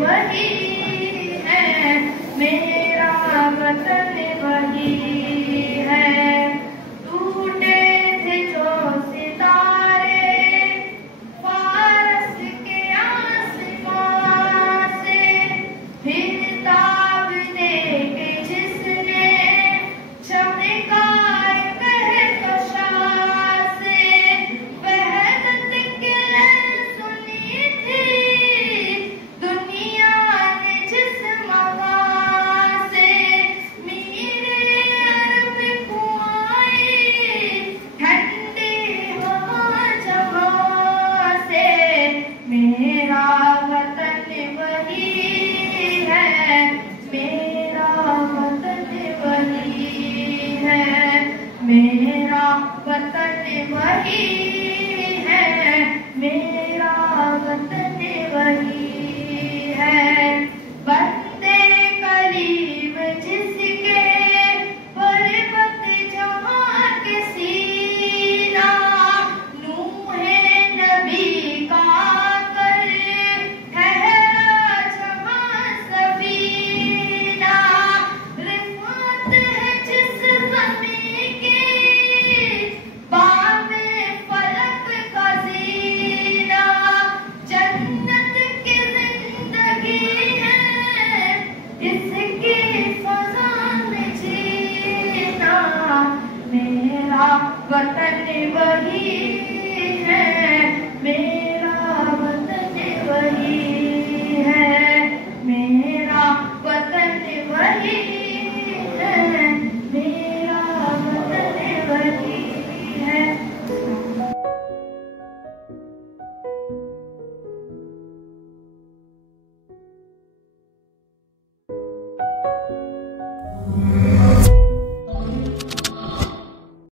वही है, मेरा वतन वही है। टूटे थे जो सितारे फारस के आसमां से, फिर ताब दे के जिसने चमत्कार कहकशा से, वहदत की सुनी थी दुनिया ने जिस मकां से। मीरे अरब को आई ठंडी हवा जहाँ से, मेरा वतन वही है, मेरा वतन वही है, मेरा वतन वही है, मेरा वतन वही